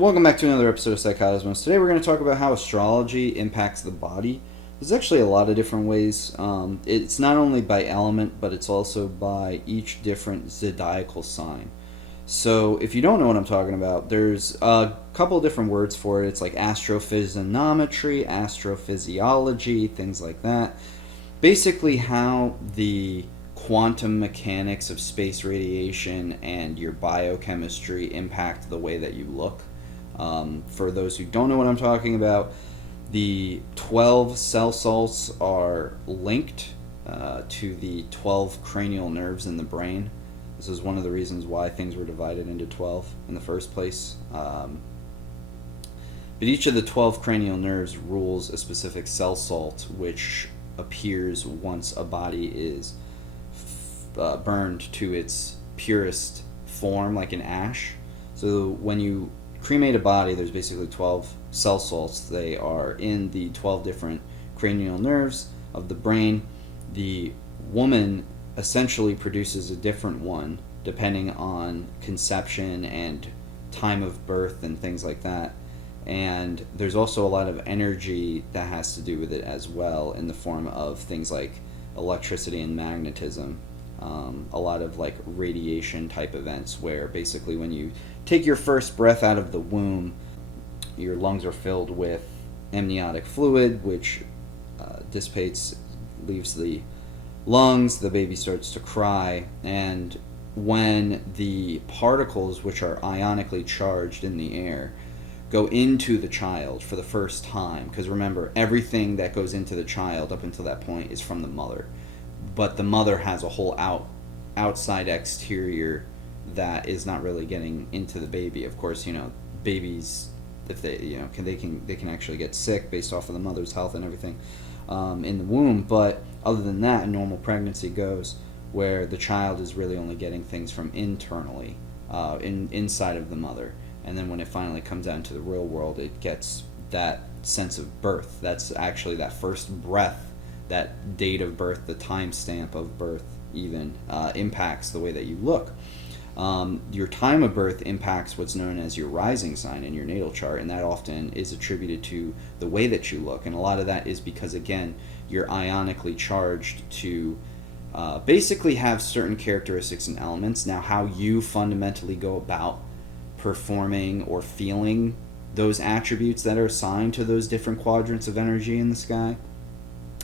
Welcome back to another episode of Psycosmos. Today we're going to talk about how astrology impacts the body. There's actually a lot of different ways. It's not only by element, but it's also by each different zodiacal sign. So if you don't know what I'm talking about, there's a couple of different words for it. It's like astrophysionometry, astrophysiology, things like that. Basically how the quantum mechanics of space radiation and your biochemistry impact the way that you look. For those who don't know what I'm talking about, the 12 cell salts are linked to the 12 cranial nerves in the brain. This is one of the reasons why things were divided into 12 in the first place. But each of the 12 cranial nerves rules a specific cell salt, which appears once a body is burned to its purest form, like an ash. So when you cremate a body, there's basically 12 cell salts. They are in the 12 different cranial nerves of the brain. The woman essentially produces a different one depending on conception and time of birth and things like that. And there's also a lot of energy that has to do with it as well, in the form of things like electricity and magnetism. A lot of like radiation type events where basically when you take your first breath out of the womb, your lungs are filled with amniotic fluid, which dissipates, leaves the lungs, the baby starts to cry, and when the particles, which are ionically charged in the air, go into the child for the first time, because remember, everything that goes into the child up until that point is from the mother, but the mother has a whole outside exterior that is not really getting into the baby. Of course, babies, if they can actually get sick based off of the mother's health and everything in the womb. But other than that, a normal pregnancy goes where the child is really only getting things from internally, inside of the mother, and then when it finally comes out into the real world, it gets that sense of birth. That's actually that first breath, that date of birth, the timestamp of birth even impacts the way that you look. Your time of birth impacts what's known as your rising sign in your natal chart, and that often is attributed to the way that you look. And a lot of that is because, again, you're ionically charged to basically have certain characteristics and elements. Now, how you fundamentally go about performing or feeling those attributes that are assigned to those different quadrants of energy in the sky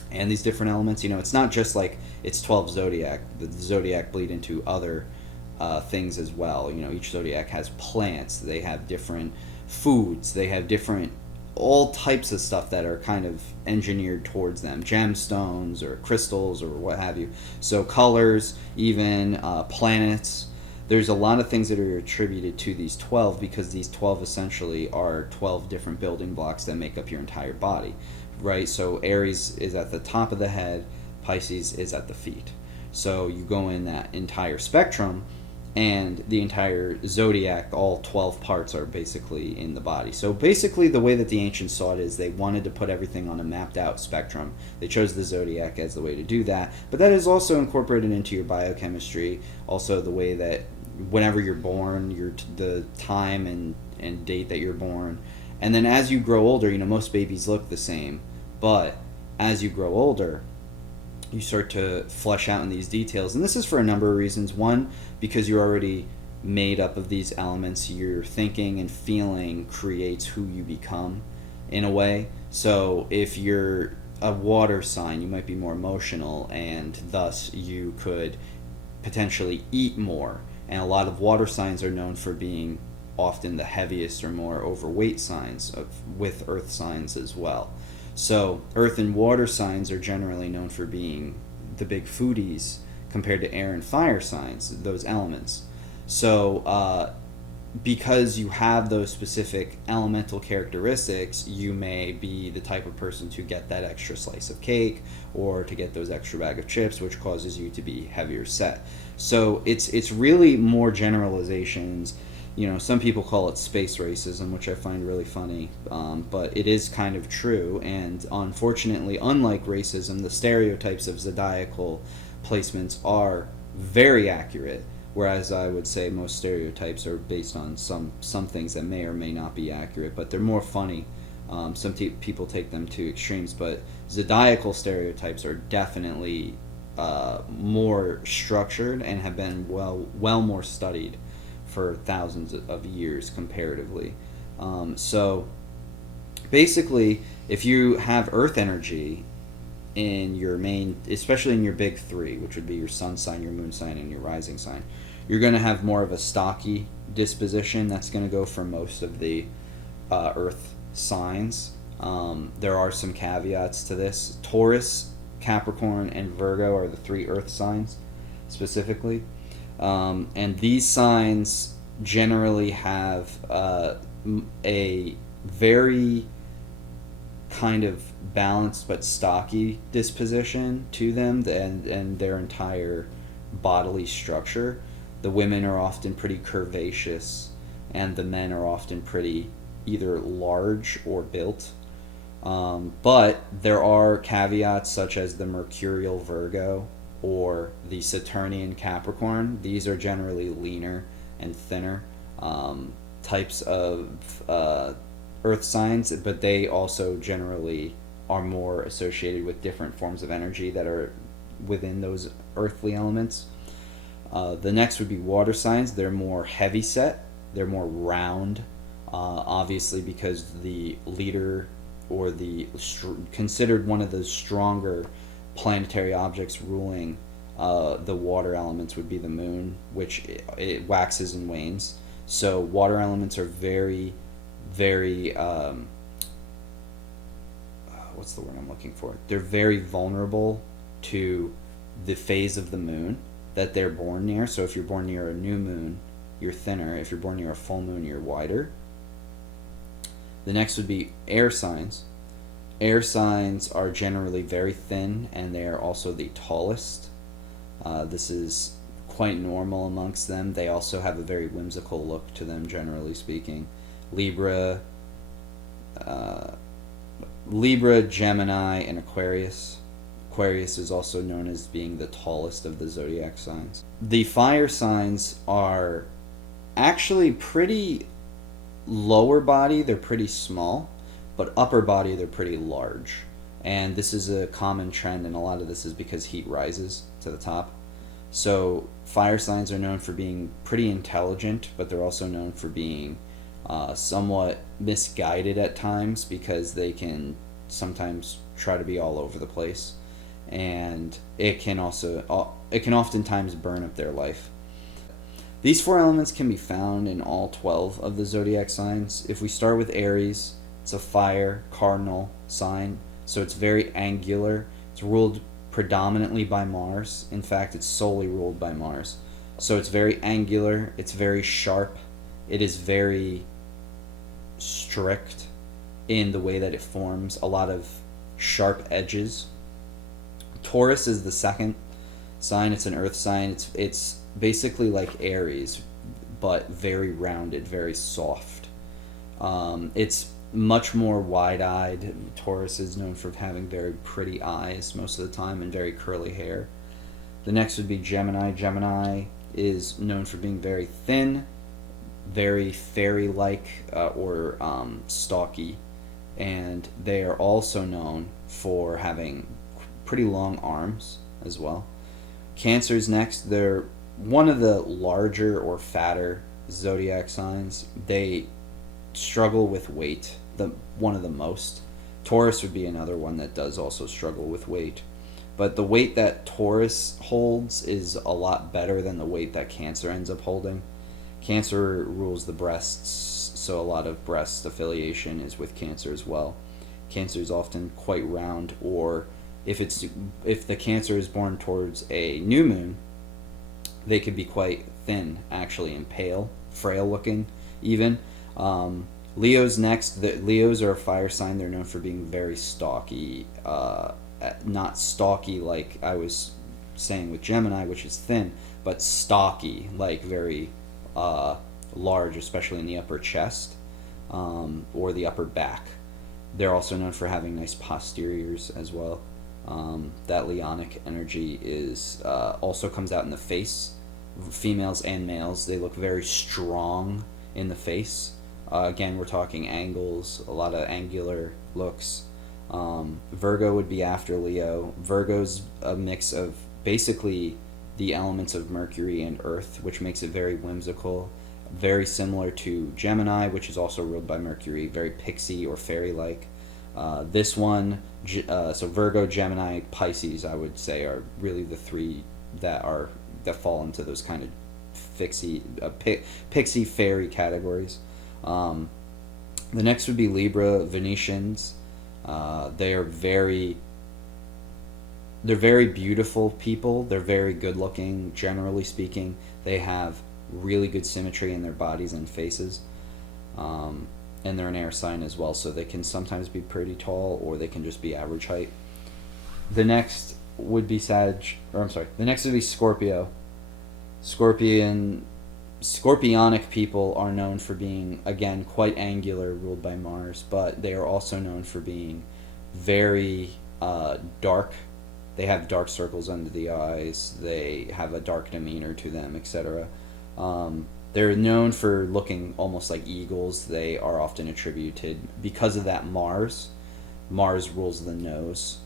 and these different elements, it's not just like it's 12 zodiac. The zodiac bleed into other things as well. Each zodiac has plants, they have different foods, they have different, all types of stuff that are kind of engineered towards them, gemstones or crystals or what have you. So colors, even planets. There's a lot of things that are attributed to these 12, because these 12 essentially are 12 different building blocks that make up your entire body, right? So Aries is at the top of the head, Pisces is at the feet. So you go in that entire spectrum, and the entire zodiac, all 12 parts, are basically in the body. So basically the way that the ancients saw it is they wanted to put everything on a mapped out spectrum. They chose the zodiac as the way to do that, but that is also incorporated into your biochemistry, also the way that whenever you're born, the time and date that you're born. And then as you grow older, most babies look the same, but as you grow older, you start to flesh out in these details. And this is for a number of reasons. One, because you're already made up of these elements. Your thinking and feeling creates who you become in a way. So if you're a water sign, you might be more emotional, and thus you could potentially eat more. And a lot of water signs are known for being often the heaviest or more overweight signs, with earth signs as well. So earth and water signs are generally known for being the big foodies compared to air and fire signs, those elements. So because you have those specific elemental characteristics, you may be the type of person to get that extra slice of cake or to get those extra bag of chips, which causes you to be heavier set. So it's really more generalizations. Some people call it space racism, which I find really funny, but it is kind of true. And unfortunately, unlike racism, the stereotypes of zodiacal placements are very accurate, whereas I would say most stereotypes are based on some things that may or may not be accurate, but they're more funny. Some people take them to extremes, but zodiacal stereotypes are definitely more structured and have been well more studied for thousands of years comparatively. So basically, if you have Earth energy in your main, especially in your big three, which would be your sun sign, your moon sign, and your rising sign, you're going to have more of a stocky disposition. That's going to go for most of the Earth signs. There are some caveats to this. Taurus, Capricorn, and Virgo are the three Earth signs specifically. And these signs generally have a very kind of balanced but stocky disposition to them and their entire bodily structure. The women are often pretty curvaceous, and the men are often pretty either large or built. But there are caveats such as the Mercurial Virgo or the Saturnian Capricorn. These are generally leaner and thinner types of earth signs, but they also generally are more associated with different forms of energy that are within those earthly elements. The next would be water signs. They're more heavy set, they're more round, obviously because the leader or the considered one of the stronger planetary objects ruling the water elements would be the moon, which it waxes and wanes. So water elements are very, very what's the word I'm looking for? They're very vulnerable to the phase of the moon that they're born near. So if you're born near a new moon, you're thinner. If you're born near a full moon, you're wider. The next would be air signs. Air signs are generally very thin, and they are also the tallest. This is quite normal amongst them. They also have a very whimsical look to them, generally speaking. Libra, Gemini, and Aquarius. Aquarius is also known as being the tallest of the zodiac signs. The fire signs are actually pretty lower body, they're pretty small, but upper body, they're pretty large. And this is a common trend, and a lot of this is because heat rises to the top. So fire signs are known for being pretty intelligent, but they're also known for being somewhat misguided at times because they can sometimes try to be all over the place, and it can oftentimes burn up their life. These four elements can be found in all 12 of the zodiac signs. If we start with Aries, it's a fire cardinal sign, so it's very angular. It's ruled predominantly by Mars. In fact, it's solely ruled by Mars. So it's very angular, it's very sharp, it is very strict in the way that it forms, a lot of sharp edges. Taurus is the second sign. It's an earth sign. It's basically like Aries, but very rounded, very soft. It's much more wide-eyed. Taurus is known for having very pretty eyes most of the time and very curly hair. The next would be Gemini. Gemini is known for being very thin, very fairy-like or stocky, and they are also known for having pretty long arms as well. Cancer's next. They're one of the larger or fatter zodiac signs. They struggle with weight, one of the most. Taurus would be another one that does also struggle with weight. But the weight that Taurus holds is a lot better than the weight that Cancer ends up holding. Cancer rules the breasts, so a lot of breast affiliation is with Cancer as well. Cancer is often quite round, or if the Cancer is born towards a new moon, they could be quite thin, actually, and pale, frail looking, even. Leo's next. Leos are a fire sign. They're known for being very stocky, not stocky like I was saying with Gemini, which is thin, but stocky, like very large, especially in the upper chest or the upper back. They're also known for having nice posteriors as well. That Leonic energy is also comes out in the face females and males. They look very strong in the face. Again, we're talking angles, a lot of angular looks. Virgo would be after Leo. Virgo's a mix of basically the elements of Mercury and Earth, which makes it very whimsical, very similar to Gemini, which is also ruled by Mercury, very pixie or fairy-like. This one, so Virgo, Gemini, Pisces, I would say are really the three that fall into those kind of pixie fairy categories. The next would be Libra, Venetians. They're very beautiful people. They're very good looking, generally speaking. They have really good symmetry in their bodies and faces. And they're an air sign as well, so they can sometimes be pretty tall or they can just be average height. The next would be the next would be Scorpio. Scorpionic people are known for being, again, quite angular, ruled by Mars, but they are also known for being very dark. They have dark circles under the eyes. They have a dark demeanor to them, etc. They're known for looking almost like eagles. They are often attributed, because of that Mars rules the nose.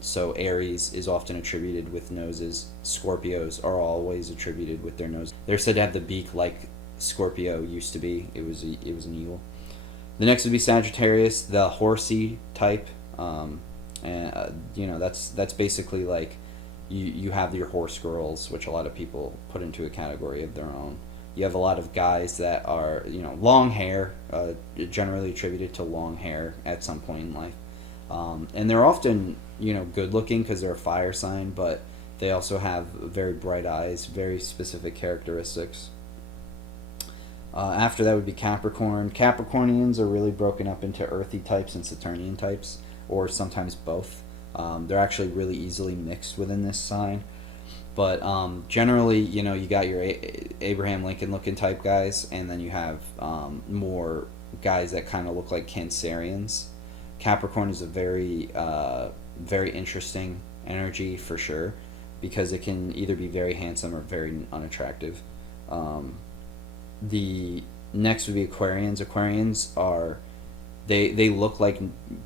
So Aries is often attributed with noses. Scorpios are always attributed with their nose. They're said to have the beak like Scorpio used to be. It was an eagle. The next would be Sagittarius, the horsey type. That's basically like you have your horse girls, which a lot of people put into a category of their own. You have a lot of guys that are, long hair, generally attributed to long hair at some point in life. And they're often, good looking because they're a fire sign, but they also have very bright eyes, very specific characteristics. After that would be Capricorn. Capricornians are really broken up into earthy types and Saturnian types, or sometimes both. They're actually really easily mixed within this sign. But generally, you got your Abraham Lincoln looking type guys, and then you have more guys that kind of look like Cancerians. Capricorn is a very, very interesting energy for sure, because it can either be very handsome or very unattractive. The next would be Aquarians. Aquarians are, they look like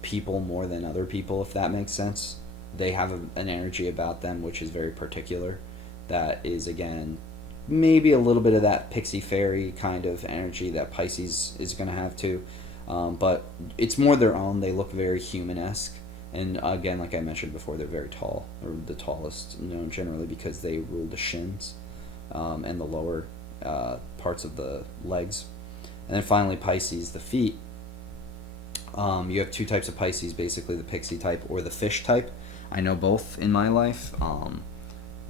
people more than other people, if that makes sense. They have an energy about them which is very particular. That is, again, maybe a little bit of that pixie fairy kind of energy that Pisces is going to have too. But it's more their own. They look very human-esque. And again, like I mentioned before, they're very tall, or the tallest, generally because they rule the shins and the lower parts of the legs. And then finally, Pisces, the feet. You have two types of Pisces, basically the pixie type or the fish type. I know both in my life.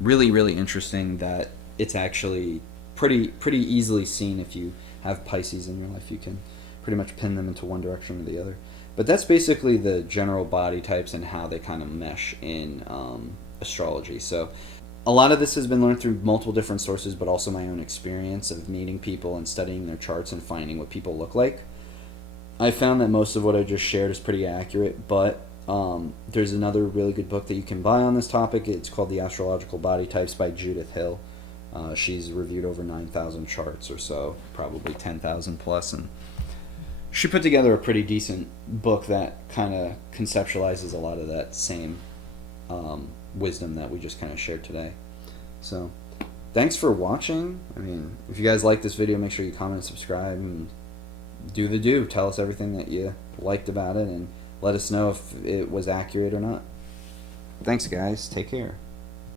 Really, really interesting that it's actually pretty easily seen. If you have Pisces in your life, you can pretty much pin them into one direction or the other. But that's basically the general body types and how they kind of mesh in astrology. So a lot of this has been learned through multiple different sources, but also my own experience of meeting people and studying their charts and finding what people look like. I found that most of what I just shared is pretty accurate, but there's another really good book that you can buy on this topic. It's called The Astrological Body Types by Judith Hill. She's reviewed over 9,000 charts or so, probably 10,000 plus, and she put together a pretty decent book that kind of conceptualizes a lot of that same wisdom that we just kind of shared today. So thanks for watching. I mean, if you guys like this video, make sure you comment and subscribe and tell us everything that you liked about it and let us know if it was accurate or not. Thanks guys, take care.